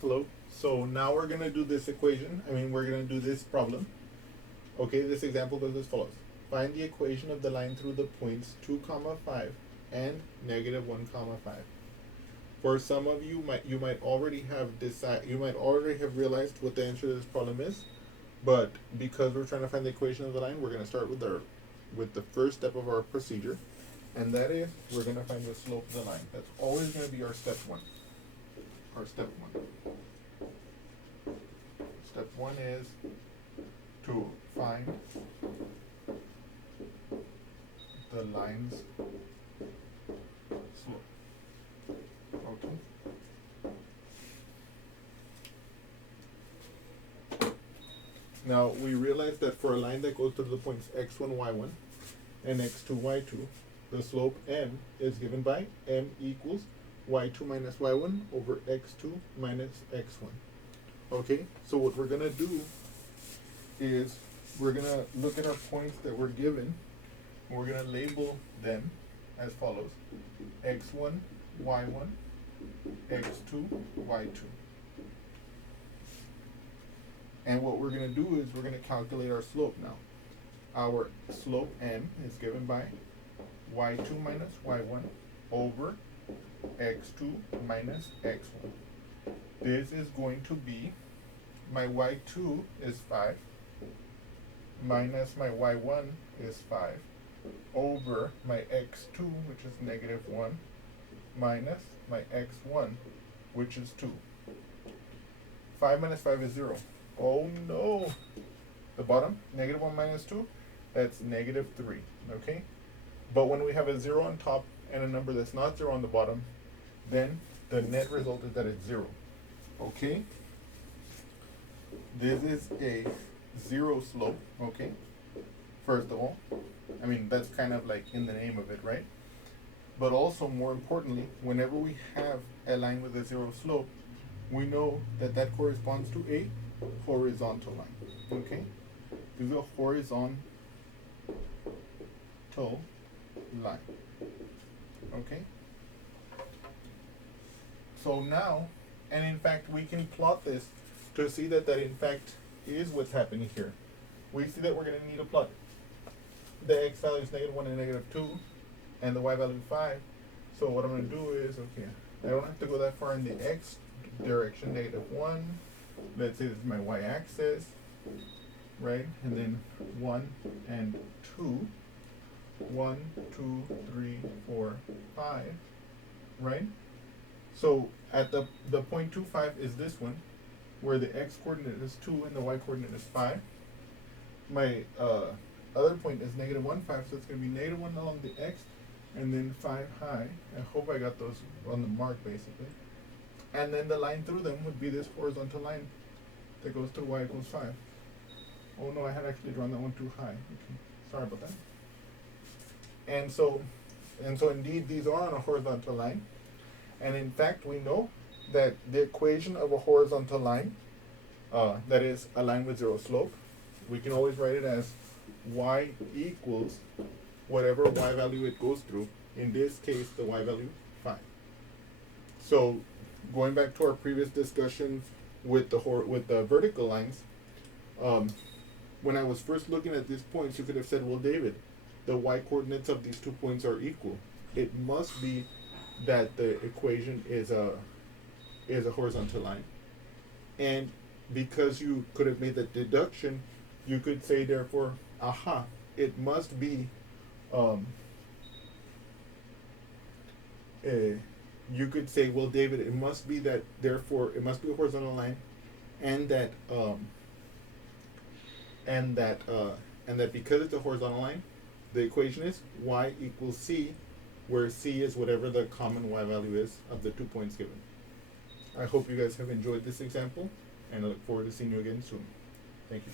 Hello. So now we're going to do this equation. We're going to do this problem. Okay, this example goes as follows. Find the equation of the line through the points 2, 5 and negative 1, 5. For some of you, you might already have realized what the answer to this problem is, but because we're trying to find the equation of the line, we're going to start with the first step of our procedure, and that is we're going to find the slope of the line. That's always going to be our step one. Step one is to find the line's slope. Okay. Now we realize that for a line that goes through the points x1, y1 and x2, y2, the slope m is given by m equals y2 minus y1 over x2 minus x1. Okay, so what we're going to do is we're going to look at our points that we're given, and we're going to label them as follows: x1, y1, x2, y2. And what we're going to do is we're going to calculate our slope now. Our slope m is given by y2 minus y1 over x2 minus x1. This is going to be, my y2 is 5 minus my y1 is 5 over my x2, which is negative 1, minus my x1, which is 2. 5 minus 5 is 0. Oh no! The bottom, negative 1 minus 2, that's negative 3, okay? But when we have a 0 on top and a number that's not 0 on the bottom, then the net result is that it's 0, okay? This is a 0 slope, okay? First of all, that's kind of like in the name of it, right? But also, more importantly, whenever we have a line with a 0 slope, we know that that corresponds to a horizontal line, okay? This is a horizontal line, okay? So now, and in fact, we can plot this to see that in fact is what's happening here. We see that we're going to need to plot the x value is negative 1 and negative 2, and the y value is 5. So what I'm going to do is, okay, I don't have to go that far in the x direction, negative 1. Let's say this is my y-axis, right? And then 1 and 2. 1, 2, 3, 4, 5, right? So at the point 2, 5 is this one, where the x coordinate is 2 and the y coordinate is 5. My other point is negative 1, 5, so it's going to be negative 1 along the x, and then 5 high. I hope I got those on the mark, basically. And then the line through them would be this horizontal line that goes to y equals 5. Oh no, I had actually drawn that one too high. Okay, sorry about that. And so indeed, these are on a horizontal line. And in fact, we know that the equation of a horizontal line, that is a line with 0 slope, we can always write it as y equals whatever y value it goes through. In this case, the y value 5. So going back to our previous discussions with the vertical lines, when I was first looking at these points, you could have said, well, David, the y coordinates of these 2 points are equal. It must be that the equation is a horizontal line. And because you could have made the deduction, you could say, therefore, aha, it must be, you could say, well, David, it must be that, therefore, it must be a horizontal line, and that because it's a horizontal line, the equation is y equals c, where c is whatever the common y value is of the 2 points given. I hope you guys have enjoyed this example, and I look forward to seeing you again soon. Thank you.